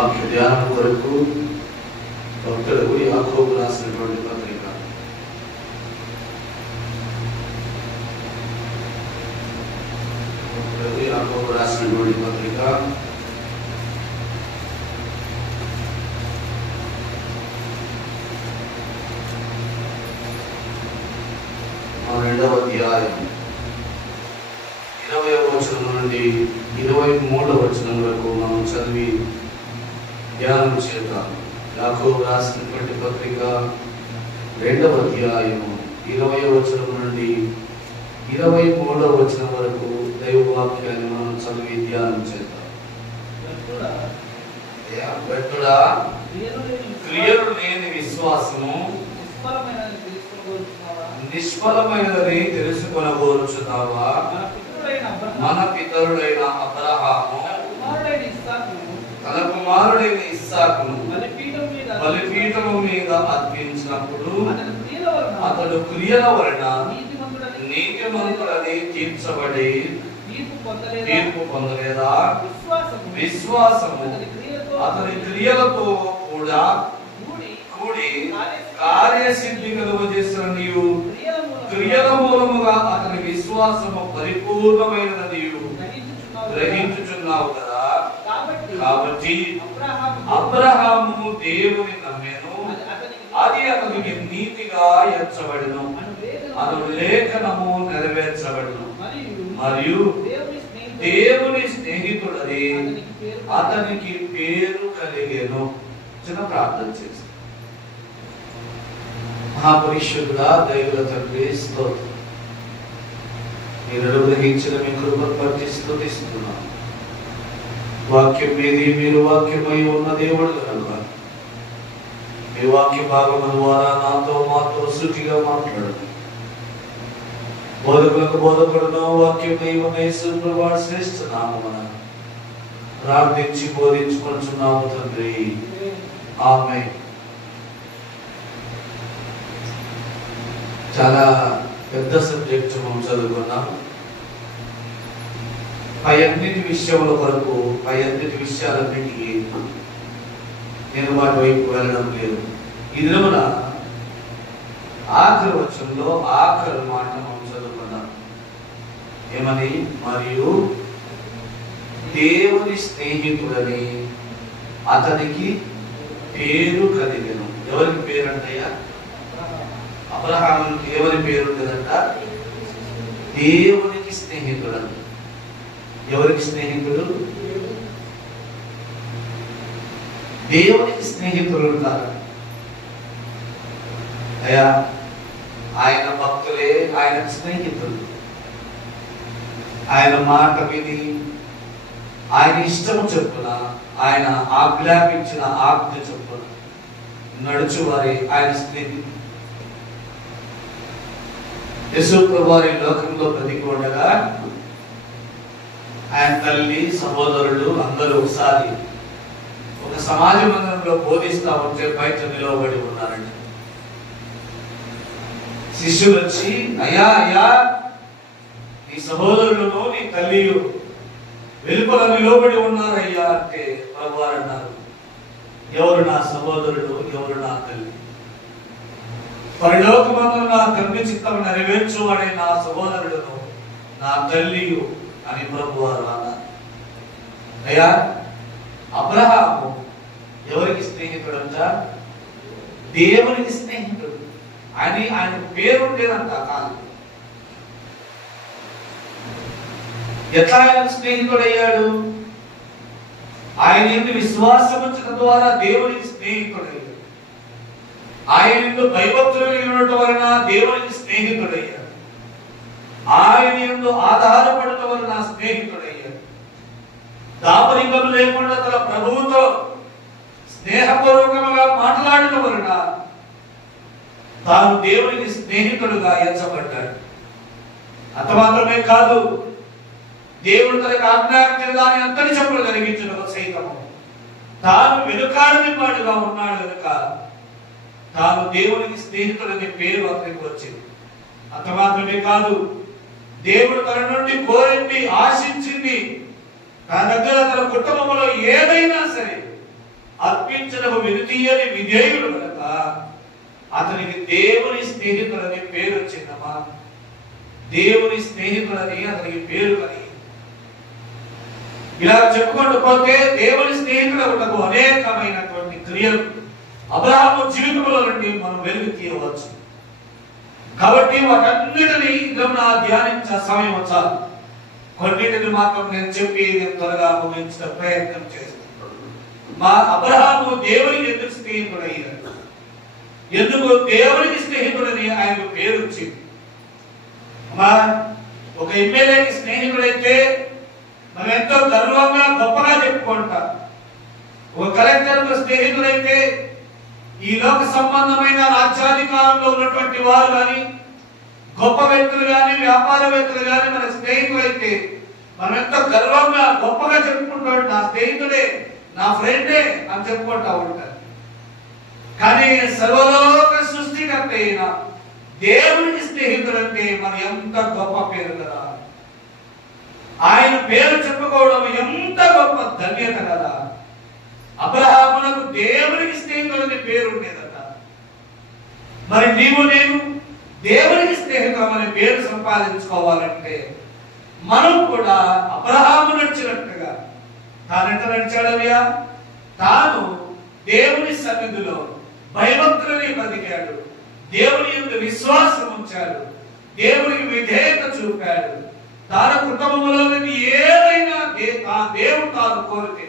వాక్య ధ్యానం కొరకు భక్తులకు యాకోబు రాసినటువంటి పత్రిక 2వ అధ్యాయం 20వ వచనం నుండి 23వ వచనం వరకు మనం చదివి ధ్యానం చేద్దాం. యాకోబు రాసినటువంటి పత్రిక 2వ అధ్యాయం 20వ వచనం నుండి 23వ వచనం వరకు దైవ వాక్యాన్ని మనం చదివి ధ్యానం చేద్దాం. భక్తుడా, క్రియలు లేని విశ్వాసము నిష్ఫలమైనది తెలుసుకొనగోరుచున్నావా? మన పితరుడైన అబ్రహాము తన కుమారుడైన ఇస్సాకును బలిపీఠము మీద అర్పించినప్పుడు అతడు క్రియల వలన నీతిమంతుడని తీర్చబడి తీర్పు పొందలేదా? విశ్వాసము అతని క్రియలతో కూడా కూడి కార్యసిద్ధి కలుగజేసిన నీవు క్రియల మూలముగా అతని విశ్వాసము పరిపూర్ణమైనది గ్రహించుచున్నావు కదా. కాబట్టి అబ్రహాము దేవుని నమ్మెను, అది అతనికి నీతిగా ఎంచబడెను అను లేఖనము నెరవేర్చబడెను. మరియు దేవుని స్నేహితుడని అతనికి పేరు కలిగెను. చిన్న ప్రార్థన చేసి, మహాపరిశుద్ధుడా, దైవ తండ్రి, స్తోత్రం. మీరు అనుగ్రహించిన మీ కృపను బట్టి స్తుతిస్తున్నాను. వాక్యం మీది మీరు వాక్యమై ఉన్న దేవుడు కనుక మీ వాక్య భాగం ద్వారా నాతో మాతో సూటిగా మాట్లాడండి. బోధకులకు బోధకుడును వాక్యమై ఉన్న యేసుప్రభు శ్రేష్ఠ నామమున ప్రార్థించి బోధించుకొనుచున్నాము తండ్రి. ఆమేన్. చాలా పెద్ద సబ్జెక్ట్ మనం చదువుకున్నాం. పై అన్నిటి విషయముల కొరకు, పై అన్నిటి విషయాలన్నిటికీ నేను వాటి వైపు వెళ్ళడం లేదు. ఈ దినమున ఆఖరి వచనంలో ఆఖరి మాట మనం చదువుకున్నాం. ఏమని? మరియు దేవుని స్నేహితుడని అతనికి పేరు కలిగెను. ఎవరికి పేరు అంటయ్యా? అబ్రహాముకి ఎవరి పేరు ఉండేదంట? దేవునికి స్నేహితుడని. ఎవరికి స్నేహితుడు? దేవునికి స్నేహితులు ఉంటారు. అయ్యా, ఆయన భక్తులే ఆయనకు స్నేహితులు. ఆయన మాట విని ఆయన ఇష్టము చొప్పున, ఆయన ఆజ్ఞాపించిన ఆజ్ఞ చొప్పున నడుచువారి ఆయన స్నేహితులు. యేసుప్రభు వారి లోకంలో బ్రతికి ఉండగా ఆయన తల్లి, సహోదరులు అందరూ ఒకసారి ఒక సమాజ మందిరంలో బోధిస్తా ఉంటే బయట నిలవబడి ఉన్నారండి. శిష్యులు వచ్చి, అయ్యా అయ్యా, నీ సహోదరులను నీ తల్లి వెలుపల నిలవబడి ఉన్నారయ్యా అంటే ప్రభువారు అన్నారు, ఎవరు నా సహోదరుడు, ఎవరు నా తల్లి? పరలోకమందు నా తండ్రి చిత్తం నెరవేర్చువాడే నా సహోదరుడును నా తల్లియు అని ప్రభువారు అన్నారు. అయ్యా, అబ్రహాము ఎవరికి స్నేహితుడంట? దేవునికి స్నేహితుడు అని ఆయన పేరుండేదంట. కాదు, ఎట్లా ఆయన స్నేహితుడయ్యాడు? ఆయన యందు విశ్వాసం ఉంచడం ద్వారా దేవునికి స్నేహితుడయ్యాడు. ఆయన యందు భయభక్తులు ఉండటం వలన దేవునికి స్నేహితుడయ్యాడు. ఆయన యందు ఆధారపడటం వలన స్నేహితుడయ్యాడు. దాపరికం లేకుండా తన ప్రభువుతో స్నేహపూర్వకంగా మాట్లాడటం వలన తాను దేవునికి స్నేహితుడుగా ఎంచబడ్డాడు. అంత మాత్రమే కాదు, దేవుడు తనకు ఆజ్ఞాపించిన దాని అంతటి చెప్పులు కలిగించడం సైతము తాను వెనుకాడని వాడుగా ఉన్నాడు కనుక తాను దేవునికి స్నేహితుడనే పేరు అతనికి వచ్చింది. అంత మాత్రమే కాదు, దేవుడు తన నుండి కోరింది, ఆశించింది, తన దగ్గర తన కుటుంబంలో ఏదైనా సరే అర్పించడం వినుతీయని విధేయుడు కనుక అతనికి దేవుని స్నేహితులని పేరు వచ్చిందమ్మా. దేవుని స్నేహితులని అతనికి పేరు కలిగి. ఇలా చెప్పుకుంటూ పోతే దేవుని స్నేహితులకు అనేకమైనటువంటి క్రియలు అబ్రహాము జీవితంలో నుండి మనం వెలుగు తీయవచ్చు. కాబట్టి వాటన్నిటిని ధ్యానించే సమయం వచ్చాలి. కొన్నిటిని మాత్రం నేను చెప్పి త్వరగా ముగించిన ప్రయత్నం చేస్తున్నాను. మా అబ్రహాము దేవునికి ఎందుకు స్నేహితుడయ్యాడు? ఎందుకు దేవునికి స్నేహితుడని ఆయనకు పేరు వచ్చింది? మా ఒక ఎమ్మెల్యేకి స్నేహితుడైతే మనం ఎంతో గర్వంగా గొప్పగా చెప్పుకుంటాం. ఒక కలెక్టర్కు స్నేహితుడైతే ఈ లోక సంబంధమైన రాజ్యాధికారంలో ఉన్నటువంటి వారు కానీ, గొప్ప వ్యక్తులు కానీ, వ్యాపారవేత్తలు కానీ మన స్నేహితులైతే మనం ఎంతో గర్వంగా గొప్పగా చెప్పుకుంటూ ఉంటాం. నా స్నేహితుడే, నా ఫ్రెండే అని చెప్పుకుంటా ఉంటారు. కానీ సర్వలోక సృష్టికర్త అయిన దేవునికి స్నేహితుడంటే మన ఎంత గొప్ప పేరు కదా. ఆయన పేరు చెప్పుకోవడం ఎంత గొప్ప ధన్యత కదా. అబ్రహామునకు దేవునికి స్నేహితుడని పేరు ఉండేదట. మరి నీవు నేను దేవునికి స్నేహితులం అనే పేరు సంపాదించుకోవాలంటే మనం కూడా అబ్రహాము నడిచినట్టుగా తానెంత నడిచాడయ్యా? తాను దేవుని సన్నిధిలో భయభక్తులని బతికాడు, దేవుని యందు విశ్వాసం ఉంచాడు, దేవునికి విధేయత చూపాడు. తన కుటుంబంలో ఏదైనా దేవుడు తాను కోరితే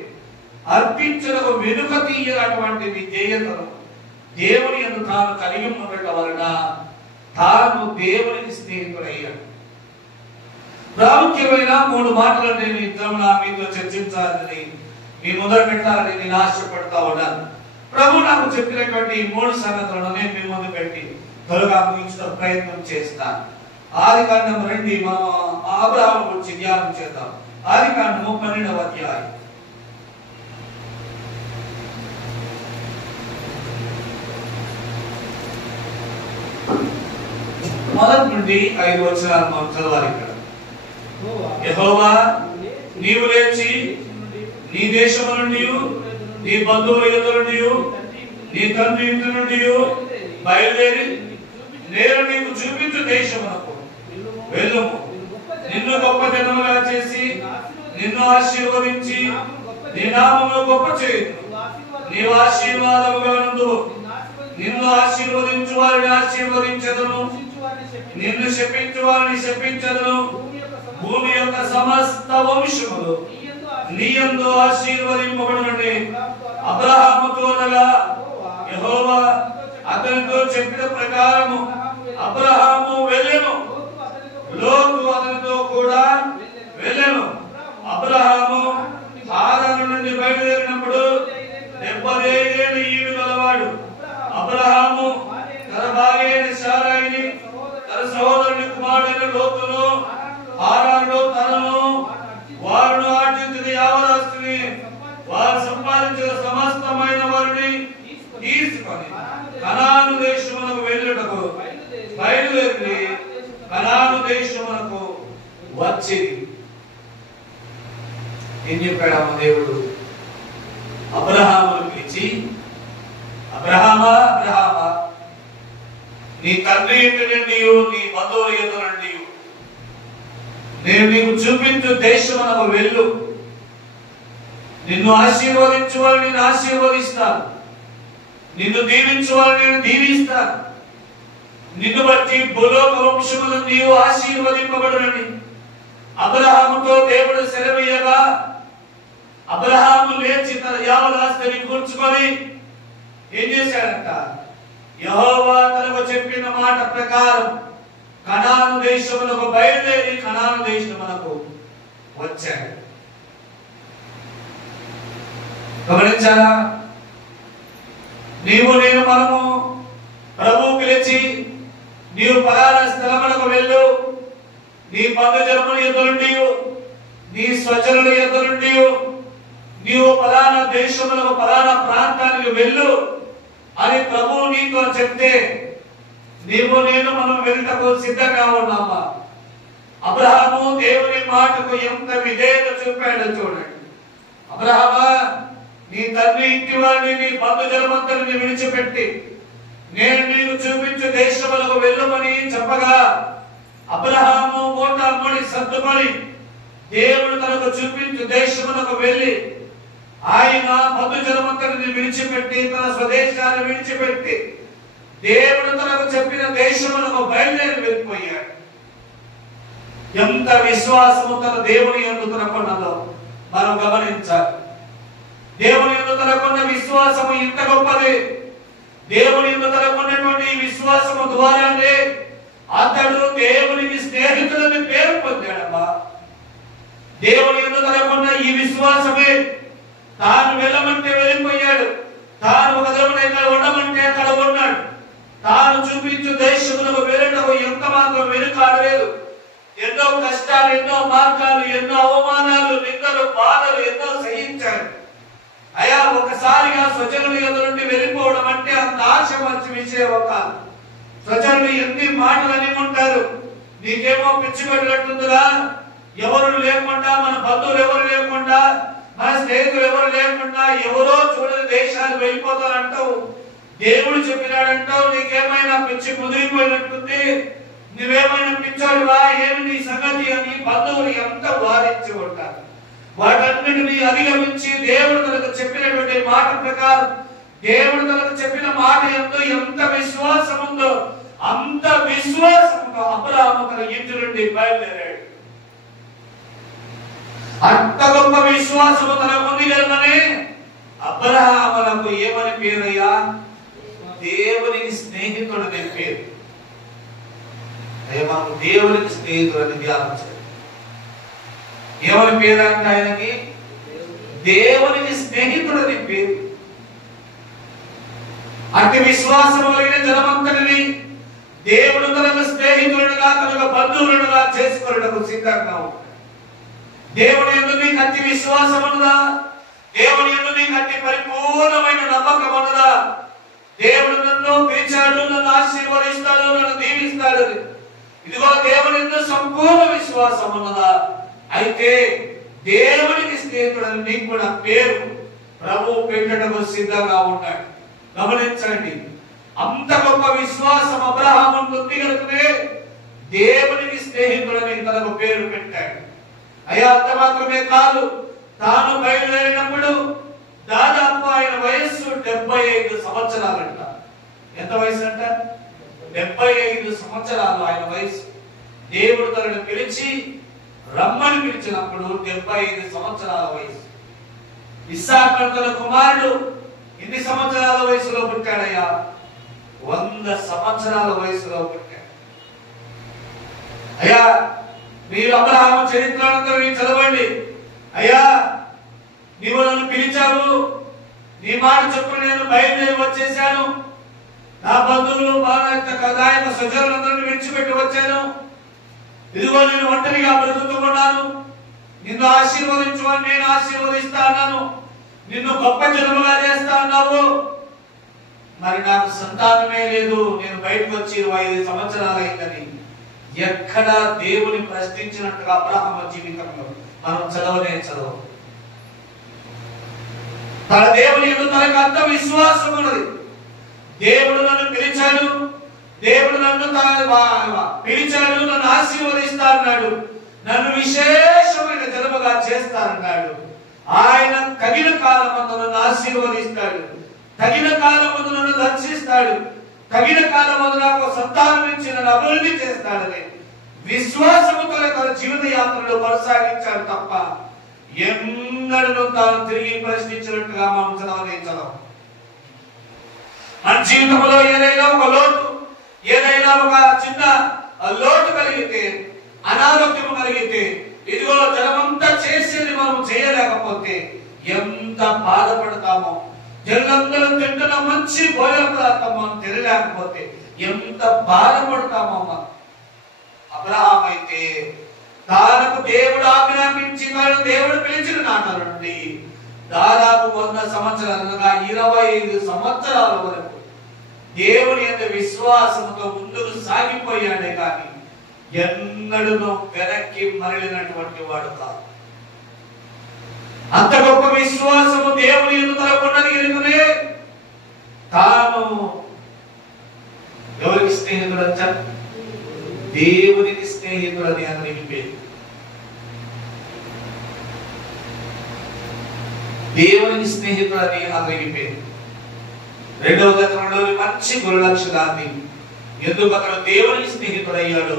అర్పించడం వెనుక తీయనటువంటి విధేయతను దేవుని యందు తాను కలిగి ఉండటం వలన తాను దేవునికి స్నేహితుడయ్యాడు. ప్రాముఖ్యమైన 3 మాటలు నేను ఇద్దరు మీతో చర్చించాలని మీ ముందర పెట్టాలని నేను ఆశపడతా ఉన్నాను. ప్రభు నాకు చెప్పినటువంటి 3 సంగతులను నేను మీ ముందు పెట్టి త్వరగా ముగించడం ప్రయత్నం చేస్తాను. ఆదికాండం 2 మనం అబ్రహాము గురించి ధ్యానం చేద్దాం. ఆదికాండము 12వ అధ్యాయం మొదటి నుండి 5 వచనాలు మనం చదవాలి. ఇక్కడ యెహోవా నీవు లేచి నీ దేశము నుండి, నీ బంధువుల యొద్ద నుండి, నీ తండ్రి ఇంటి నుండి బయలుదేరి నేను నీకు చూపించు దేశమునకు వెళ్ళుము. నిన్ను గొప్ప జనముగా చేసి నిన్ను ఆశీర్వదించి నీ నామమును గొప్ప చేయును. నీవు ఆశీర్వాదముగా నుండు. నిన్ను ఆశీర్వదించు వారిని ఆశీర్వదించదును, నిన్ను శపించు వారిని శపించదును. భూమి యొక్క సమస్త వంశములు నీ యందు ఆశీర్వదింపబడునని అబ్రహాముతో అనగా యెహోవా అతనితో చెప్పిన ప్రకారము అబ్రహాము వెళ్ళెను, లోతు అతనితో కూడా వెళ్ళెను. అబ్రహాము హారాను నుండి బయలుదేరినప్పుడు 75 ఏళ్ల ఈడు గలవాడు. అబ్రహాము తన భార్య అయిన శారాయిని, తన సహోదరుని కుమారుడైన లోతును, హారానులో తనను, వారును ఆర్జించిన యావదాస్తిని, వారు సంపాదించిన సమస్తమైన వారిని తీసుకొని కనాను దేశమునకు వెళ్ళుటకు బయలుదేరి కనాను దేశమునకు వచ్చింది. ఏం చెప్పాడు దేవుడు? అబ్రహామును పిలిచి, అబ్రహామా అబ్రహామా, నీ తండ్రి ఇంటి నుండి, నీ బంధువుల యొద్ద నుండి నేను నీకు చూపించు దేశమునకు వెళ్ళు. నిన్ను ఆశీర్వదించు వారిని నేను ఆశీర్వదిస్తాను, నిన్ను దీవించు వారిని నేను దీవిస్తాను. నిన్ను బట్టి భూలోక వంశములు నీవు ఆశీర్వదింపబడునని అబ్రహాముతో దేవుడు సెలవీయగా అబ్రహాము లేచి తన యావదాస్తిని కూర్చుకొని ఏం చేశాడంట? యెహోవా తనకు చెప్పిన మాట ప్రకారం కనాను దేశమునకు బయలుదేరి కనాను దేశమునకు వచ్చాడు. గమనించారా? నీవు నేను మనము ప్రభువు పిలిచి నీవు పలానా స్థలమునకు వెళ్ళు, నీ బంధుజనుల యొద్ద నుండి, నీ స్వజనుల యొద్ద నుండి నీవు పలానా దేశమునకు పలానా ప్రాంతానికి వెళ్ళు అని ప్రభువు నీతో చెప్తే నీవు నేను మనం వెళ్ళటకు సిద్ధంగా ఉన్నామా? అబ్రహాము దేవుని మాటకు ఎంత విధేయత చూపాడో చూడండి. అబ్రహామా నీ తండ్రి ఇంటి వారిని, నీ బంధుజనమంతరిని విడిచిపెట్టి నేను నీకు చూపించు దేశములకు వెళ్ళమని చెప్పగా అబ్రహాము మూట అమ్ముడి సర్దుకొని దేవుడు తనకు చూపించు దేశములకు వెళ్ళి ఆయన బంధుజనమంతరిని విడిచిపెట్టి తన స్వదేశాన్ని విడిచిపెట్టి దేవుడు తనకు చెప్పిన దేశములకు బయలుదేరి వెళ్ళిపోయాడు. ఎంత విశ్వాసము తన దేవుని యందు తనకున్నదో మనం గమనించాలి. దేవుని యందు తనకున్న విశ్వాసము ఇంత గొప్పది. దేవుని యందు తనకున్నటువంటి ఈ విశ్వాసము ద్వారానే అతడు దేవునికి స్నేహితులని పేరు పొందాడమ్మా. దేవుని యందు తనకున్న ఈ విశ్వాసమే తాను వెళ్ళమంటే వెళ్ళిపోయాడు. తాను ఒక దేవుని ఇక్కడ ఉండమంటే అక్కడ ఉన్నాడు. తాను చూపించు దేశములకు వెళ్ళటకు ఎంత మాత్రం వెనుకాడలేదు. ఎన్నో కష్టాలు, ఎన్నో మార్గాలు, ఎన్నో అవమానాలు, నిందలు, బాధలు ఎన్నో సహించాడు. అయా ఒకసారిగా స్వజనుల యొద్ద నుండి వెళ్ళిపోవడం అంటే అంత ఆశ మంచి విషయం కాదు. స్వజనులు ఎన్ని మాటలని ఉంటారు. నీకేమో పిచ్చి పెట్టినట్టుందిరా, ఎవరు లేకుండా, మన బంధువులు ఎవరు లేకుండా, మన స్నేహితులు ఎవరు లేకుండా ఎవరో చూడని దేశాలు వెళ్ళిపోతారంటావు. దేవుడు చెప్పినాడంటావు. నీకేమైనా పిచ్చి కుదిరిపోయినట్టుంది, నువ్వేమైనా పిచ్చాడువా, ఏమి నీ సంగతి అని బంధువులు ఎంత వారించి ఉంటారు. వాటన్నిటిని అధిగమించి దేవుడు తనకు చెప్పినటువంటి మాట ప్రకారం, దేవుడు తనకు చెప్పిన మాట ఎంత విశ్వాసం ఉందో అంత విశ్వాసంతో అబ్రహాము తన ఇంటి నుండి బయలుదేరాడు. అంత గొప్ప విశ్వాసము తనకు ఉంది కనుకనే అబ్రహాములకు ఏమని పేరయ్యా? దేవునికి స్నేహితుడు అనే పేరు. మనకు దేవునికి స్నేహితుడు అని ధ్యానం చేయాలి. ఏమని పేరు అంటే ఆయనకి? దేవునికి స్నేహితుడు అని పేరు. అట్టి విశ్వాసము కలిగిన జనమంతటిని దేవుడు తనకు స్నేహితుడుగా, తనకు బంధువులుగా చేసుకున్నకు సిద్ధంగా ఉంటాడు. దేవుని యందు నీకు అట్టి విశ్వాసం ఉన్నదా? దేవుని యందు నీకు అట్టి పరిపూర్ణమైన నమ్మకం ఉన్నదా? దేవుడు నన్ను పిలిచాడు, నన్ను ఆశీర్వదిస్తాడు, నన్ను దీవిస్తాడు. ఇదిగో దేవుని యందు సంపూర్ణ విశ్వాసం ఉన్నదా? అయితే దేవునికి స్నేహితుడని నీకు కూడా పేరు ప్రభువు పెట్టడము సిద్ధంగా ఉన్నాడు. గమనించండి, అంత గొప్ప విశ్వాసం అబ్రహాముకు ఉంది కనుకనే దేవునికి స్నేహితుడని తనకు పేరు పెట్టాడు. అయ్యా అంత మాత్రమే కాదు, తాను బయలుదేరినప్పుడు దాదాపు ఆయన వయస్సు 75 సంవత్సరాలంట. ఎంత వయసు అంట? 75 సంవత్సరాలు ఆయన వయసు. దేవుడు తనను పిలిచి రమ్మని పిలిచినప్పుడు 75 సంవత్సరాల వయసు. ఇస్సాకు తన కుమారుడు ఎన్ని సంవత్సరాల వయసులో పుట్టాడయ్యా? 100 సంవత్సరాల వయసులో పుట్టాడు. అయ్యా మీరు అబ్రహాము చరిత్రనంతా చదవండి. అయ్యా నీవు నన్ను పిలిచావు, నీ మాట చొప్పున నేను బయలుదేరి వచ్చేసాను, నా బంధువులు ఆయన స్వజనులందరినీ విడిచిపెట్టి వచ్చాను, ఇదిగో నేను ఒంటరిగా బ్రతుకుతున్నాను, నిన్ను ఆశీర్వదించమని నేను ఆశీర్వదిస్తా అన్నాను, నిన్ను గొప్ప జనముగా చేస్తా అన్నావు, మరి నాకు సంతానమే లేదు, నేను బయటకు వచ్చి 25 సంవత్సరాలు అయిందని ఎక్కడ దేవుని ప్రశ్నించినట్టుగా అబ్రహాము జీవితంలో మనం చదవవు. తన దేవుని యందు తనకు అంత విశ్వాసం ఉన్నది. దేవుడు నన్ను పిలిచాడు, దేవుడు నన్ను పిలిచాడు, నన్ను ఆశీర్వదిస్తా అన్నాడు, నన్ను విశేషమైన జనముగా చేస్తానన్నాడు. ఆయన తగిన కాలమందు నన్ను ఆశీర్వదిస్తాడు, తగిన కాలమందు నన్ను దర్శిస్తాడు, తగిన కాలమందు నాకు సంతానం ఇచ్చి నన్ను అభివృద్ధి చేస్తాడని విశ్వాసముతో తన జీవిత యాత్రలో కొనసాగించాడు తప్ప ఎన్నడూ తాను తిరిగి ప్రశ్నించినట్టుగా మనం చదవలేచడం. మన జీవితంలో ఏదైనా ఒక లోటు, ఏదైనా ఒక చిన్న లోటు కలిగితే, అనారోగ్యం కలిగితే, ఇదిగో జనమంతా చేసేది మనం చేయలేకపోతే ఎంత బాధపడతామో, జనులందరూ తింటున్న మంచి భోజన పదార్థం మనం తినలేకపోతే ఎంత బాధపడతామో. అబ్రహాము అయితే తనకు దేవుడు ఆజ్ఞాపించి దేవుడు పిలిచిన నాట నుండి దాదాపు 100 సంవత్సరాలుగా 25 సంవత్సరాల వరకు దేవుని యొక్క విశ్వాసంతో ముందుకు సాగిపోయాడే కానీ ఎన్నడూ వెనక్కి మరలినటువంటి వాడు కాదు. అంత గొప్ప విశ్వాసము దేవుని యొక్క దేవునికి స్నేహితుడని అతనికి పేరు. దేవునికి స్నేహితుడని అతనికి పేరు. రెండవ కథనంలో మంచి గురు లక్షణాన్ని, ఎందుకు అతను దేవునికి స్నేహితుడయ్యాడు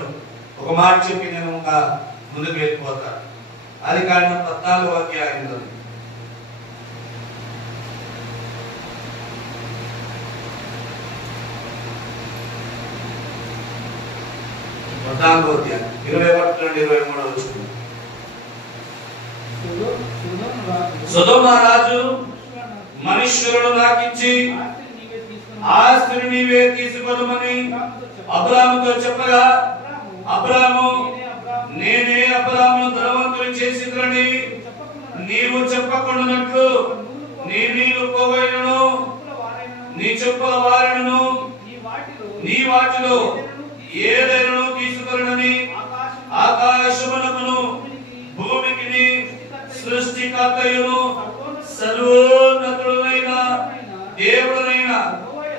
ఒక మాట చెప్పి నేను ముందుకు వెళ్ళిపోతాను. అది కారణం 14వ అధ్యాయంలో 21-23 సొదొమ రాజు మనుష్యులను నాకించి ఆస్తిని నీవే తీసుకొనమని అబ్రాహాముతో చెప్పగా, అబ్రాహాము నేనే అబ్రాహామును ధనవంతుని చేసినని నీవు చెప్పకుండానట్లు నీ నీళ్లు పోగైనను నీ చెప్పుల వారిను నీ వాటిలో ఏదైనా తీసుకొనని ఆకాశమునకును భూమికి సృష్టికర్తయును సర్వోన్నతుడైన దేవుడైన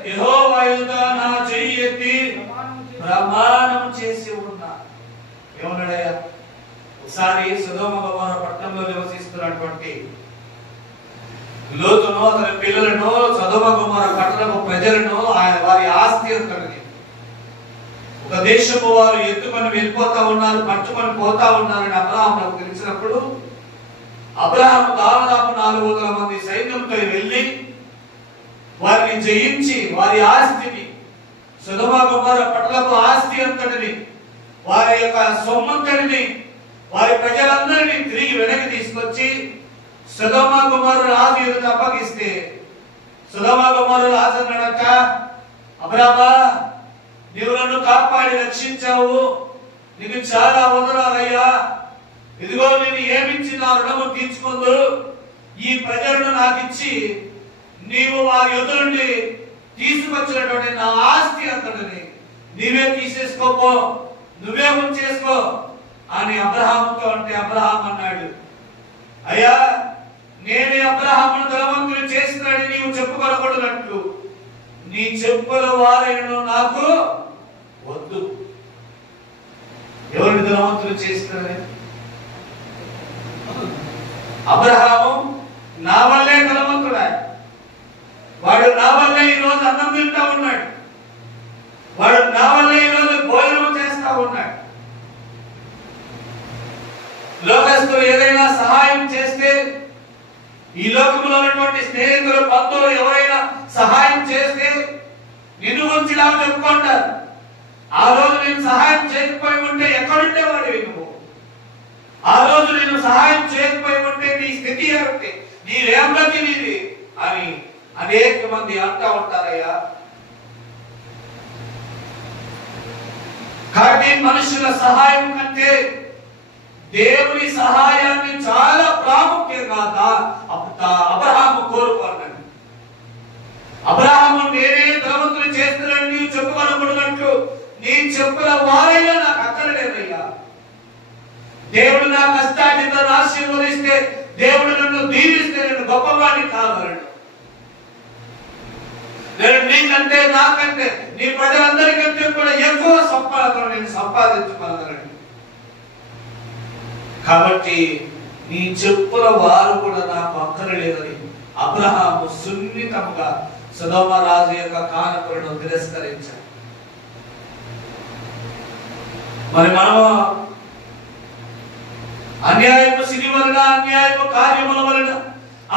యెహోవా ఎదుట నా చెయ్యి ఎత్తి ప్రమాణం చేసి ఉన్నా. ఏమన్నాడయ్యా? ఒకసారి సొదొమ గొమొర్రా పట్టణంలో నివసిస్తున్నటువంటి లోతును, అతని పిల్లలను, సొదొమ గొమొర్రా పట్టణపు ప్రజలను, వారి ఆస్తి అంతటిని ఒక దేశపు వారు ఎత్తుకొని వెళ్ళిపోతా ఉన్నారు, పట్టుకొని పోతా ఉన్నారని అబ్రాహాముకు తెలిసినప్పుడు అబ్రాహాము దాదాపు 400 మంది సైన్యంతో వెళ్ళి వారిని జయించి వారి ఆస్తిని, సొదొమ గొమొర్రా పట్టణపు ఆస్తి అంతటిని, వారి యొక్క సొమ్మంతటిని, వారి ప్రజలందరినీ తిరిగి వెనక్కి తీసుకొచ్చి సొదొమ గొమొర్రా రాజు ఎదుట అప్పగిస్తే, సొదొమ గొమొర్రా రాజు అన్నాడట, అబ్రాహా నీవు నన్ను కాపాడి రక్షించావు, నీకు చాలా వందనాలయ్యా. ఇదిగో నేను ఏమిచ్చి నా రుణము తీర్చుకుందు, ఈ ప్రజలను నాకు ఇచ్చి నీవు వారి యొద్ద నుండి తీసుకొచ్చినటువంటి నా ఆస్తి అంతటిని నీవే తీసేసుకోపో, నువ్వే ఉంచేసుకో అని అబ్రాహాముతో అంటే, అబ్రాహాం అన్నాడు, అయ్యా నేనే అబ్రాహామును ధనవంతుని చేసినాడని నీవు చెప్పుకొనకూడనట్లు నీ చెప్పుల వారైనను నాకు వద్దు. ఎవరిని ధనవంతులు చేసినారని? అబ్రాహాము నా వల్లే ధనవంతుడా, వాడు నా వల్లే ఈరోజు అన్నం తింటా ఉన్నాడు, వాడు నా వల్లే ఈరోజు భోజనం చేస్తా ఉన్నాడు. లోకస్తులు ఏదైనా సహాయం చేస్తే, ఈ లోకంలో ఉన్నటువంటి స్నేహితులు, బంధువులు ఎవరైనా సహాయం చేస్తే నిన్ను గురించి నాకు చెప్పుకుంటారు. ఆ రోజు నేను సహాయం చేయకపోయి ఉంటే ఎక్కడుండేవాడివి నువ్వు? ఆ రోజు నేను సహాయం చేయకపోయి ఉంటే నీ స్థితి ఏమిటి, నీ రేపటి నీది అని అనేక మంది అంటా ఉంటారయ్యా. కాబట్టి మనుషుల సహాయం కంటే దేవుని సహాయాన్ని చాలా ప్రాముఖ్యంగా అబ్రాహాము కోరుకున్నాడు. అబ్రాహాము నేనే ధనవంతుని చేస్తున్నాను నీవు చెప్పుకొనకూడనట్లు నీ చెప్పుల వారైనా నాకు అక్కర్లేదయ్యా. దేవుడు నా కష్టార్జితాన్ని ఆశీర్వదిస్తే, దేవుడు నన్ను దీవిస్తే నేను గొప్పవాడిని కాగలను. నేను నీకంటే, నాకంటే, నీ ప్రజలందరికంటే కూడా ఎక్కువ సంపాదన నేను సంపాదించుకోగలను. కాబట్టి నీ చెప్పుల వారు కూడా నాకు అక్కరలేదని అబ్రాహాము సున్నితముగా సొదొమ రాజు యొక్క కానుకలను తిరస్కరించాడు. మరి మనము అన్యాయపు సిరి వలన, అన్యాయపు కార్యముల వలన,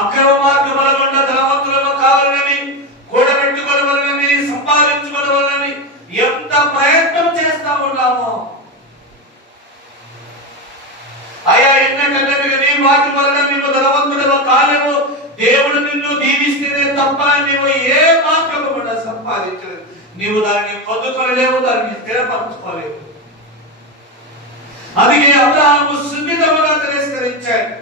అక్రమ మార్గముల గుండా ధనవంతులను కావాలని, కూడబెట్టుకోవాలని, సంపాదించుకోవాలని ఎంత ప్రయత్నం చేస్తా ఉన్నామో, అయ్యా ఎన్నకన్నట్టుగా నీ వాటి వలన నీవు ధనవంతుడవ కాలేవు. దేవుడు నిన్ను దీవిస్తేనే తప్ప నీవు ఏ మార్గము కూడా సంపాదించలేదు. నీవు దాన్ని పొందుకోలేవు, దాన్ని స్థిరపరచుకోలేవు. అందుకే అబ్రాహాము సున్నితముగా తిరస్కరించాడు.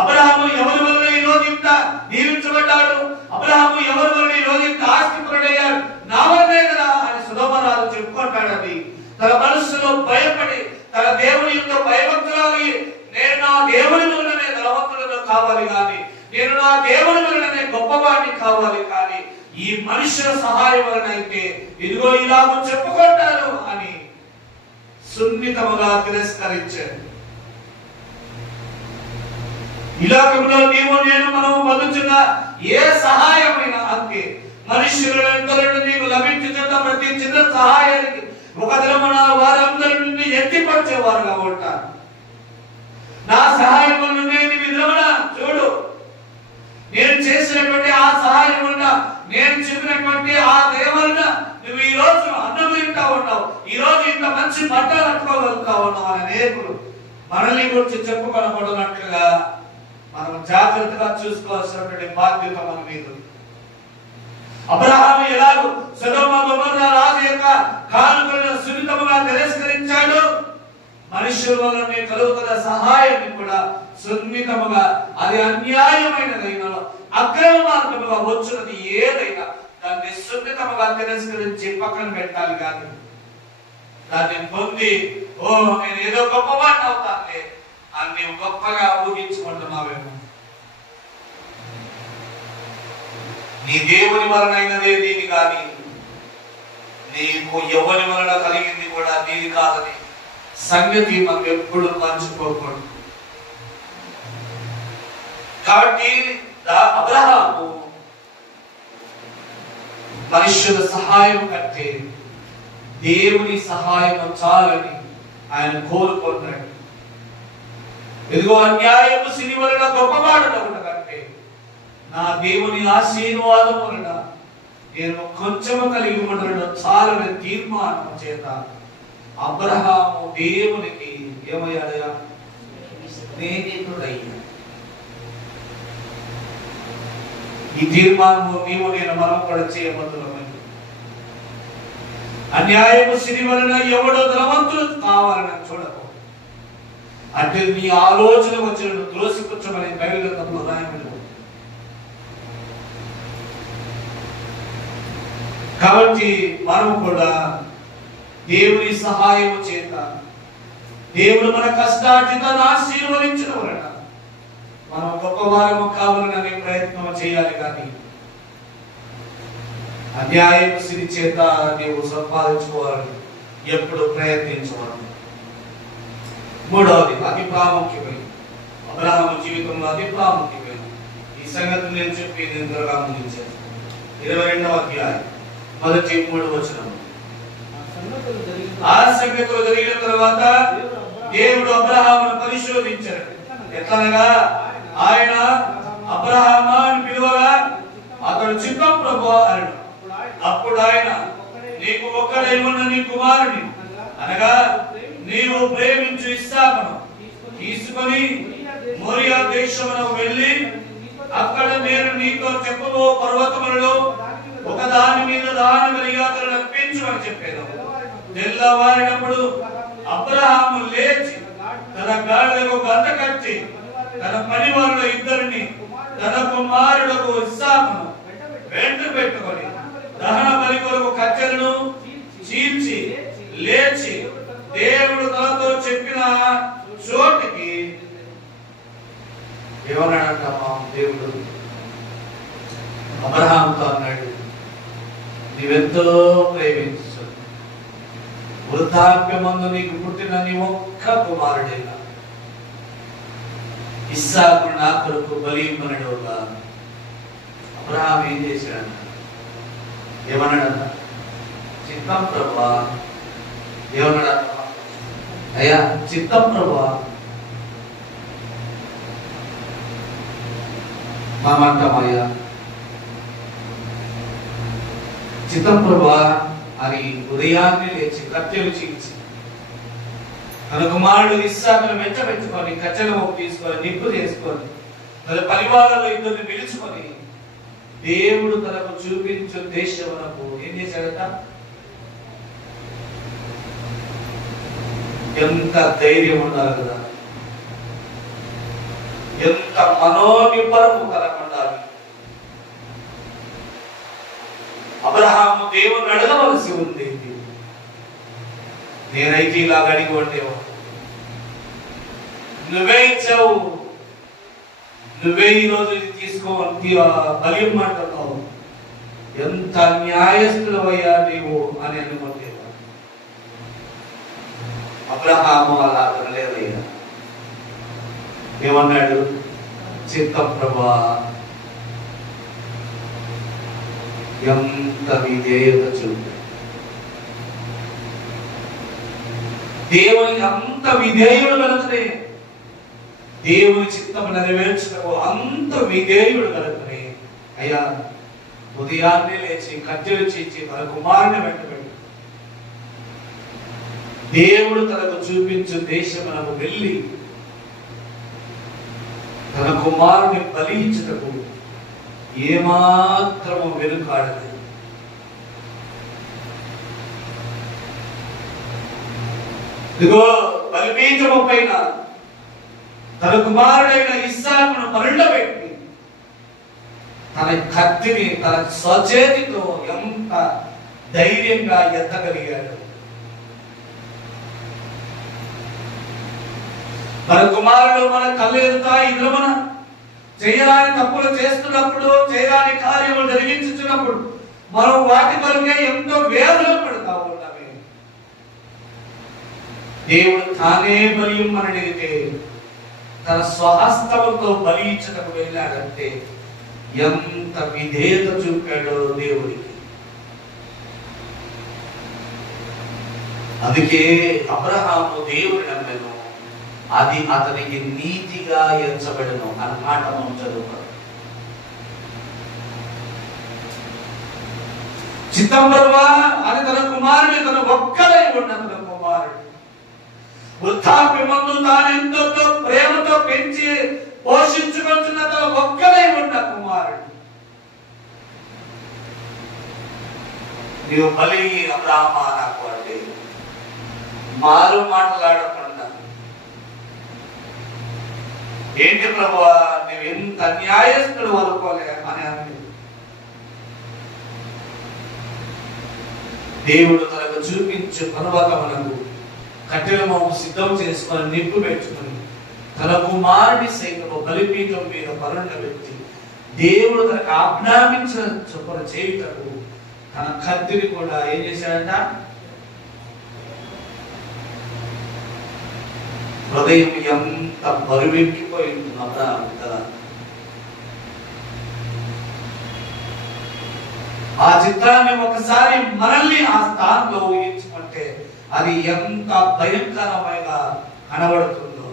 అబ్రాహాము ఎవరి వలన ఈ రోజు ఇంత దీవించబడ్డాడు, అబ్రాహాము ఎవరి వలన ఈ రోజు ఇంత ఆస్తిపరుడయ్యాడు, నా వల్లే కదా అని సొదొమ రాజు చెప్పుకుంటాడు. అది తన మనస్సులో భయపడి, తన దేవుని యొక్క భయభక్తులాగి, నేను నా దేవుని వలననే ధనవంతులను కావాలి కానీ, నేను నా దేవుని వలననే గొప్పవాడిని కావాలి కానీ, ఈ మనుషుల సహాయం వలన అయితే ఇదిగో ఇలాగ చెప్పుకుంటారు అని సున్నితముగా తిరస్కరించాడు. ఈ లోకంలో నీవు నేను మనము పొందుతున్న ఏ సహాయమైనా అంతే. మనుష్యులందరూ నీకు లభించుతున్న ప్రతి చిన్న సహాయానికి ఒక దినమున వారందరి నుండి ఎత్తిపరిచేవారుగా ఉంటారు. నా సహాయం వల్ల నేను విధమున చూడు, నేను చేసినటువంటి ఆ సహాయం వల్ల, నేను చెప్పినటువంటి ఆ దేవల్ల నువ్వు ఈ రోజు అన్నం తింటా ఉన్నావు, ఈ రోజు ఇంత మంచి బట్టలు కట్టుకోగలుగుతా ఉన్నావు అని అనేకులు మనల్ని గురించి చెప్పుకొనబడినట్లుగా మనం జాగ్రత్తగా చూసుకోవాల్సినటువంటి బాధ్యత మన మీద. అబ్రహాము ఎలాగో సొదొమ గొమొర్రా రాజు యొక్క కానుకలను సున్నితముగా తిరస్కరించాడు, మనుష్యుల వలన కలుగుతున్న సహాయాన్ని కూడా సున్నితముగా, అది అన్యాయమైనదైనా అక్రమ మార్గముగా వచ్చినది ఏదైనా దాన్ని సున్నితముగా తిరస్కరించి పక్కన పెట్టాలి. కానీ దాన్ని పొంది ఓ నేను ఏదో గొప్పవాడిని అవుతానులే అని నీవు గొప్పగా ఊహించుకుంటున్నావేమో. నీ దేవుని వలనైనదే నీది కానీ నీకు ఎవరి వలన కలిగింది కూడా నీది కాదని సంగతి మనం ఎప్పుడు మర్చిపోకూడదు. కాబట్టి అబ్రహాము మనుష్యుల సహాయం కంటే దేవుని సహాయం చాలని ఆయన కోరుకున్నాడు. ఇదిగో అన్యాయపు సిరి వలన గొప్పవాడనగుట కంటే నా దేవుని ఆశీర్వాదం వలన నేను కొంచెము కలిగి ఉండడం చాలని తీర్మానం చేత అబ్రహాము దేవునికి ఏమయ్యాడయా? స్నేహితుడయ్యాడు. ఈ తీర్మానము నీవు నేను మనం కూడా చేయబద్దులమైంది. అన్యాయపు సిరి వలన ఎవడో ధనవంతులు కావాలని చూడకు, అంటే నీ ఆలోచన వచ్చిన త్రోసిపుచ్చమని బైబిల్ గ్రంథంలో రాయబడి. కాబట్టి మనము కూడా దేవుని సహాయం చేత దేవుడు మన కష్టార్జితాన్ని ఆశీర్వదించిన వలన మనం గొప్పవారము కావాలని ప్రయత్నం చేయాలి. కానీ అన్యాయపు సిరి చేత నీవు సంపాదించుకోవాలని ఎప్పుడు ప్రయత్నించవాలి. మూడవది అతి ప్రాముఖ్యమైనది, అబ్రహాము జీవితంలో అతి ప్రాముఖ్యమైనది ఈ సంగతి నేను చెప్పి నేను త్వరగా ముగించాను. 22వ అధ్యాయం 1-3 వచనం. ఆ సంగతులు జరిగిన తర్వాత దేవుడు అబ్రహామును పరిశోధించాడు. ఎట్లనగా ఆయన అబ్రహామా అని పిలువగా అతడు చిత్తం ప్రభువా అన్నాడు. అప్పుడు ఆయన నీకు ఒక్కడై ఉన్న నీ కుమారుని అనగా నీవు ప్రేమించు ఇస్సాకును తీసుకొని మోరియా దేశమునకు వెళ్ళి అక్కడ నేను నీతో చెప్పబో పర్వతములలో ఒక దాని మీద దాని బలిగా అతను అర్పించు అని చెప్పాను. తెల్లవారినప్పుడు అబ్రహాము లేచి తన గాడిదకు గంట కట్టి తన పనివారుల ఇద్దరిని తన కుమారుడు ఇస్సాకును వెంట పెట్టుకొని దహన బలి కొరకు కట్టెలను చీల్చి లేచి దేవుడు తనతో చెప్పిన చోటికి ఏమన్నాడంట? దేవుడు అబ్రహాముతో అన్నాడు, నీవెంతో ప్రేమించు, వృద్ధాప్యమందు నీకు పుట్టిన నీ ఒక్క కుమారుడైనా ఇస్సాకు నా కొరకు బలి ఇవ్వనుడుగా. అబ్రహాము ఏం చేశాడంట? ఏమన్నాడంట? చిత్తం ప్రభువా. ఏమన్నాడంట? అయ్యా చిత్తం ప్రభువా. మామంటామయ్యా చిత్తం ప్రభువా అని ఉదయాన్నే లేచి కత్తెలు చీల్చి తన కుమారుడు ఇస్సాకును వెంటబెట్టుకొని కట్టెల మొక్క తీసుకొని నిప్పు చేసుకొని తన పరివారాలు ఇద్దరిని పిలుచుకొని దేవుడు తనకు చూపించు దేశమునకు ఏం చేశాడట? ఎంత ధైర్యం ఉండాలి కదా, ఎంత మనోనిబ్బరము కలగొండాలి. అబ్రహాము దేవుని అడగవలసి ఉంది. నేనైతే ఇలా అడిగి ఉండేవా, నువ్వే ఇచ్చావు, నువ్వే ఈ రోజు తీసుకోవాలి బలి అంటున్నావు, ఎంత న్యాయస్థులవయ్యా నీవు అని అనుకుంటేవా. అబ్రహాము అలా వినలేదయ్యా. ఏమన్నాడు? చిత్తం ప్రభా. ఎంత విధేయత చూపాడు దేవునికి. అంత విధేయుడు కనుకనే దేవుని చిత్తము నెరవేర్చడం అంత విధేయుడు కనుకనే అయ్యా ఉదయాన్నే లేచి కట్టెలు చీల్చి తన కుమారుని వెంటబెట్టి దేవుడు తనకు చూపించు దేశమునకు వెళ్ళి తన కుమారుని బలించుటకు ఏమాత్రము వెనుకాడదు. ఇదిగో బలిపీఠము పైన తన కుమారుడైన ఇస్సాకును మరళ్ళబెట్టి తన కత్తిని తన స్వచేతితో ఎంత ధైర్యంగా ఎత్తగలిగాడు. మన కుమారుడు మన కళ్ళు ఎదుతా ఇద్దరు మన చేయరాని తప్పులు చేస్తున్నప్పుడు, చేయరాని కార్యములు జరిగించుతున్నప్పుడు మనం వాటి కొరకే ఎంతో వేదన పడతా ఉన్నామే. దేవుడు తానే బలి మనడిగితే తన స్వహస్తముతో బలి ఇచ్చటకు వెళ్ళాడంటే ఎంత విధేయత చూపాడో దేవుడికి. అందుకే అబ్రహాము దేవుని నమ్మెను, అది అతనికి నీతిగా ఎంచబడను అన్నమాట మనం చదువుతాం. చిత్తం ప్రభా అని తన కుమారుని తన ఒక్కడై ఉన్న తన కుమారుడు వృద్ధాప్యమందు తాను ఎంతో ప్రేమతో పెంచి పోషించుకుంటున్న తన ఒక్కడై ఉన్న కుమారుడు నీవు బలి అబ్రాహ్మా నాకు అంటే మారు మాట్లాడకుండా ఏంటి ప్రభువా నువ్వు ఎంత అన్యాయస్తుడు అనుకోలే అని అన్నాడు. దేవుడు తనకు చూపించు పర్వతమునకు కట్టెల మోపు సిద్ధం చేసుకొని నిప్పు పెట్టుకుని తన కుమారుడి సైతము బలిపీఠం మీద పరుండబెట్టి దేవుడు తనకు ఆజ్ఞాపించిన చొప్పున చేయుటకు తన కత్తిని కూడా ఏం చేశాడంట? హృదయం ఎంత బరువెక్కిపోయింది అబ్రహాము కదా. ఆ చిత్రాన్ని ఒకసారి మనల్ని ఆ స్థానంలో ఊహించుకుంటే అది ఎంత భయంకరమైన కనబడుతుందో.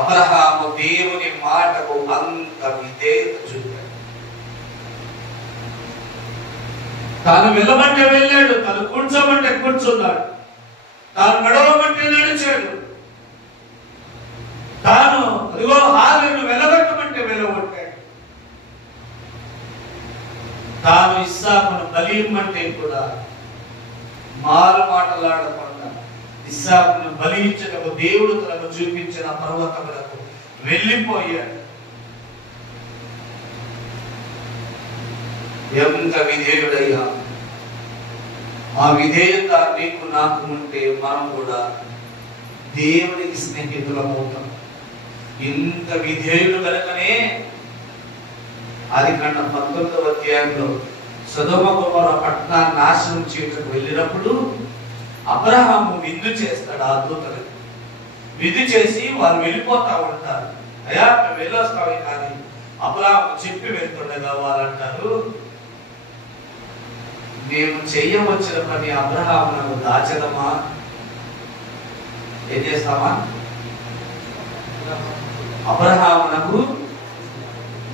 అబ్రహాము దేవుని మాటకు అంత విధేయత చూపాడు. తాను వెళ్ళమంటే వెళ్ళాడు, తను కూర్చోమంటే కూర్చున్నాడు, తాను నడవమంటే నడిచాడు, తాను అదిగో హాలను వెలగొట్టమంటే వెలగొట్టాడు, తాను ఇస్సాకును బలియమంటే కూడా మారు మాటలాడకుండా ఇస్సాకును బలించటకు దేవుడు తనకు చూపించిన పర్వతములకు వెళ్ళిపోయాడు. ఎంత విధేయుడయ్యా! ఆ విధేయత నీకు నాకు ఉంటే మనం కూడా దేవునికి స్నేహితులమవుతాం. ఇంత విధేయుడు కనుకనే ఆదికాండ 19వ అధ్యాయంలో సొదొమ గొమొర్రా పట్టణాన్ని నాశనం చేయటకు వెళ్ళినప్పుడు అబ్రహాము విందు చేస్తాడు. ఆ దూతలకు విందు చేసి వారు వెళ్ళిపోతా ఉంటారు. అయ్యా మేము వెళ్ళొస్తామే కానీ అబ్రహాము చెప్పి వెళ్తుండగా వాళ్ళంటారు, మేము చెయ్యవచ్చిన పని అబ్రహామునకు దాచదమా? ఏం చేస్తామా? అబ్రహామునకు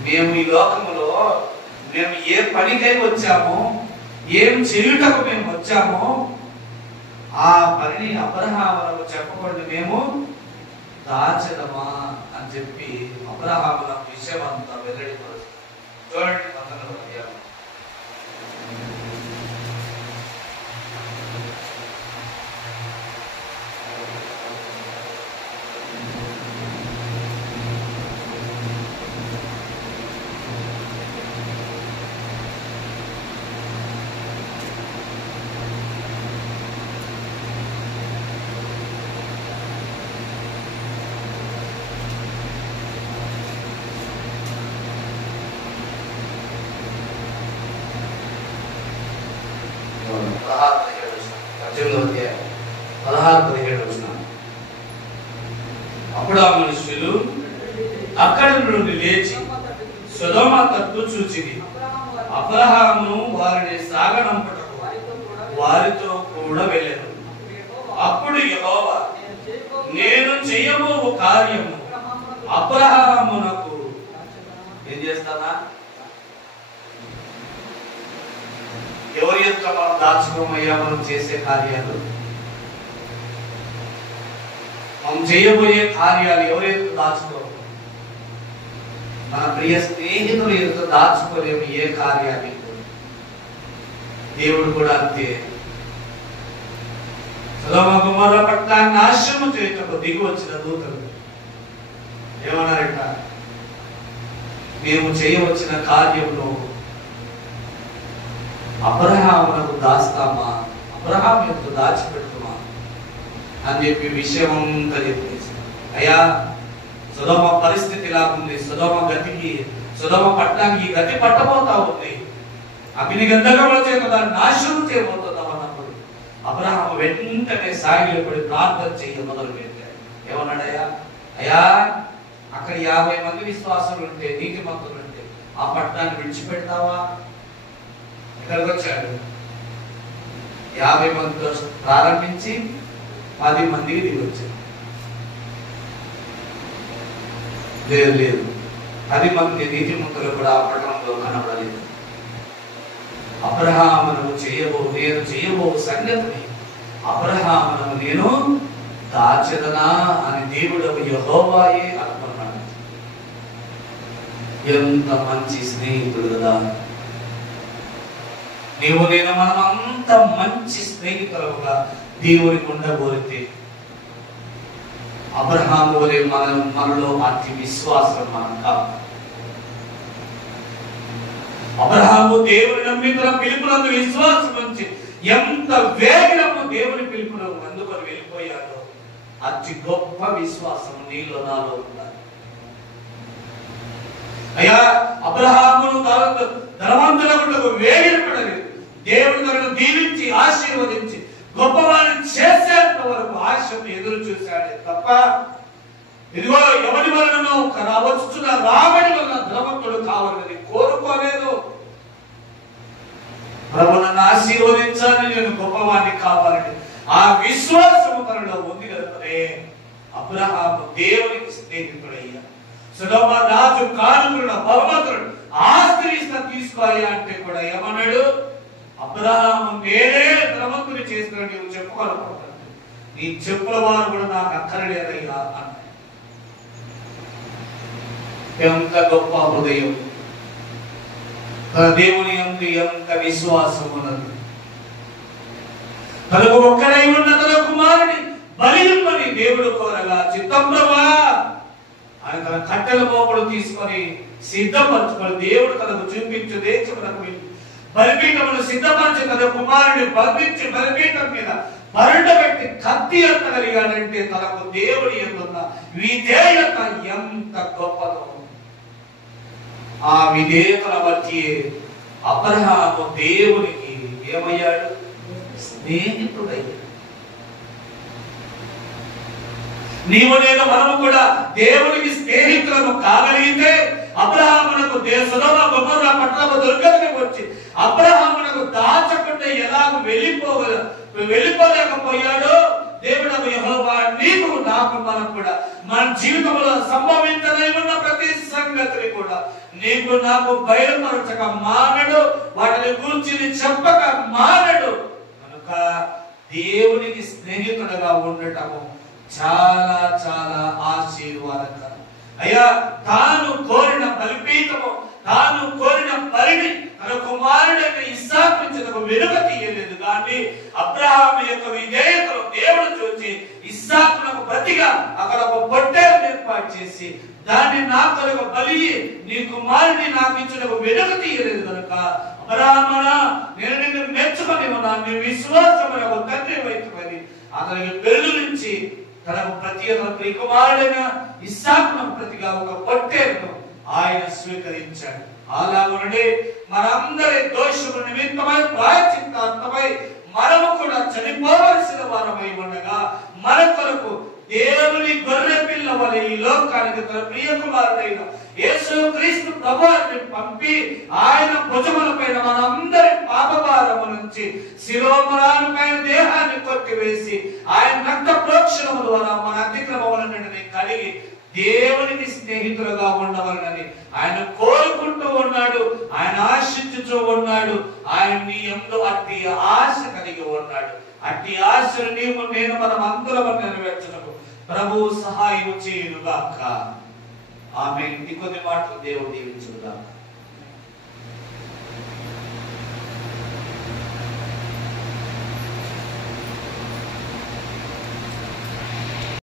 మేము ఈ లోకములో మేము ఏ పనికై వచ్చామో, ఏం చేయుటకు మేము వచ్చామో ఆ పనిని అబ్రహామునకు చెప్పకుండా మేము దాచదమా అని చెప్పి అబ్రహామునకు విషయం అంతా వెల్లడిపరుస్తుంది. చూడండి 19వ అధ్యాయం. 16-17 అప్పుడు ఆ మనుషులు అక్కడి నుండి లేచి సొదొమ తట్టు చూచిరి. అబ్రహాము వారిని సాగనంపుటకు వారితో కూడా వెళ్ళెను. అప్పుడు యెహోవా, నేను చేయబోవు కార్యము అబ్రహామునకు ఏం చేస్తానా? ఎవరి యొక్క మనం దాచుకోమయ్యా మనం చేసే కార్యాలు, మనం చేయబోయే కార్యాలు ఎవరి యొక్క దాచుకో? మన ప్రియ స్నేహితులు యొక్క దాచుకోలేము ఏ కార్యాన్ని. దేవుడు కూడా అంతే. సొదొమ గొమొర్ర పట్టణాన్ని నాశనం చేయుటకు దిగి వచ్చిన దూతలు ఏమన్నారట? మేము చేయవచ్చిన కార్యంలో అబ్రహామునకు దాస్తామా, అబ్రహాము యొక్క దాచిపెట్టుమా అని చెప్పి విషయం అంతా చెప్పేసి, అయ్యా సొదొమ పరిస్థితి ఇలా ఉంది, సొదొమ గతికి, సొదొమ పట్టణానికి గతి పట్టబోతా ఉంది, అగ్ని గంధకముల చేత దాన్ని నాశనం చేయబోతున్నాం అన్నప్పుడు అబ్రహాము వెంటనే సాగిలపడి ప్రార్థన చేయ మొదలు పెట్టాడు. ఏమన్నాడయ్యా? అయ్యా అక్కడ 50 మంది విశ్వాసులు ఉంటే, నీతిమంతులు ఉంటే ఆ పట్టణాన్ని విడిచిపెడతావా? ఇక్కడికి వచ్చాడు. 50 మందితో ప్రారంభించి 10 మందికి దిగి వచ్చాడు. లేదు 10 మంది నీతిమంతులు కూడా ఆ పట్టణంలో కనబడలేదు. అబ్రహామును నేను చేయబో సంగతిని అబ్రహామును నేను దాచెదనా అని దేవుడు యెహోవాయే అనుకున్నాడు. ఎంత మంచి స్నేహితుడు కదా! నీవు నేను మనం అంత మంచి స్నేహితులుగా దేవునికి ఉండబోతే అబ్రహాము వలె మనలో అతి విశ్వాసం మనం కాదు. అబ్రహాము దేవుని నమ్మి తన పిలుపునందు విశ్వాసం ఉంచి ఎంత వేగము దేవుని పిలుపును అందుకొని వెళ్ళిపోయాడో అతి గొప్ప విశ్వాసం నీలో నాలో ఉండాలి. అయ్యా అబ్రహామును ధనవంతులకు వేగిరపడలేదు. దేవుడు తనను దీవించి ఆశీర్వదించి గొప్పవారిని చేసేంత వరకు ఆశను ఎదురు చూశాడే తప్ప, ఇదిగో ఎవరి వలనో వచ్చుచున్న రాబడి వలన ధనవంతుడు కావాలని కోరుకోలేదు. ప్రభు నన్ను ఆశీర్వదించాలని, నేను గొప్పవాడిని కావాలని ఆ విశ్వాసము తనలో ఉంది కనుకనే అబ్రహాము దేవునికి స్నేహితుడయ్యా. సొదొమ రాజు కానుకున్న బహుమతులను ఆస్తిని తీసుకోయా అంటే కూడా ఏమన్నాడు? అబ్రహాము నేనే ధనవంతుని చేసిన నీవు చెప్పుకోవాలనుకుంటాను, నీ చెప్పుల వారు కూడా నాకు అక్కరలేదయ్యా అన్నాడు. ఎంత గొప్ప హృదయం! తన దేవుని యందు ఎంత విశ్వాసం ఉన్నది! తనకు ఒక్కడై ఉన్న తన కుమారుని బలిమ్మని దేవుడు కోరగా, చిత్తం ప్రభువా ఆయన తన కట్టెల మోపుడు తీసుకొని సిద్ధపరచుకొని దేవుడు తనకు చూపించు దేశమునకు బలిపీఠమును సిద్ధపరిచి తన కుమారుని పంపించి బలిపీఠం మీద మరడబెట్టి కత్తి ఎత్తగలిగాడంటే తనకు దేవుడి యందున్న విధేయత ఎంత గొప్పదో! ఆ విధేయతల మధ్య అబ్రహాము దేవునికి ఏమయ్యాడు? స్నేహితుడయ్యాడు. నీవు నేను మనము కూడా దేవునికి స్నేహితులను కాగలిగితే అబ్రహామునకు సొదొమ గొమొర్ర పట్టణము దుర్గతికి వచ్చి అబ్రహామునకు దాచకుండా ఎలాగో వెళ్ళిపోలేకపోయాడో దేవుడు యెహోవా నీకు నాకు మనం కూడా మన జీవితంలో సంభవించలేమన్న ప్రతి సంగతిని కూడా నీకు నాకు బయలుపరచక మానడు, వాటిని గురించి చెప్పక మానడు. కనుక దేవునికి స్నేహితుడుగా ఉండటము చాలా చాలా ఆశీర్వాదకరం. అయ్యా తాను కోరిన బలిపీఠము, తాను కోరిన బలిని తన కుమారుడైన ఇస్సాకు నుంచి తనకు వెనుక తీయలేదు. కానీ అబ్రహాము యొక్క విధేయతను దేవుడు చూసి ఇస్సాకునకు ప్రతిగా అక్కడ ఒక పొట్టేలు ఏర్పాటు చేసి దాన్ని నా కొరకు బలి, నీ కుమారుని నాకు ఇచ్చినకు వెనుక తీయలేదు. కనుక అబ్రహామునా నేను నిన్ను మెచ్చుకొని ఉన్నాను, నీ విశ్వాసమైన ఒక తండ్రి వైపుని అతనికి పెరుగునిచ్చి తనకు ప్రతి ప్రియ కుమారుడైన ఇస్సాకునకు ప్రతిగా ఒక పొట్టేలును ఆయన స్వీకరించాడు. అలాగనే మనందరి దోషముల నిమిత్తమై ప్రాయశ్చిత్తార్థమై మనము కూడా చనిపోవలసిన వారమై ఉండగా మన కొరకు దేవుని గొర్రె పిల్ల వలె ఈ లోకానికి తన ప్రియ కుమారుడైన యేసుక్రీస్తు ప్రభువుని పంపి ఆయన భుజముల పైన మనందరి పాపభారము నుంచి శిరోమరాను పైన దేహాన్ని కొట్టివేసి ఆయన రక్త ప్రోక్షణము ద్వారా మన అతిక్రమములన్నిటిని కలిగి దేవునికి స్నేహితులుగా ఉండవాలని ఆయన కోరుకుంటూ ఉన్నాడు. ఆయన ఆశించుతూ ఉన్నాడు. ఆయన నీ యందు అట్టి ఆశ కలిగి ఉన్నాడు. అట్టి ఆశను నీవు నేను మనం అందరం నెరవేర్చుటకు ప్రభువు సహాయం చేయునుగాక. ఆమేన్. ఇంకొన్ని మాటలు దేవుడు దీవించునుగాక.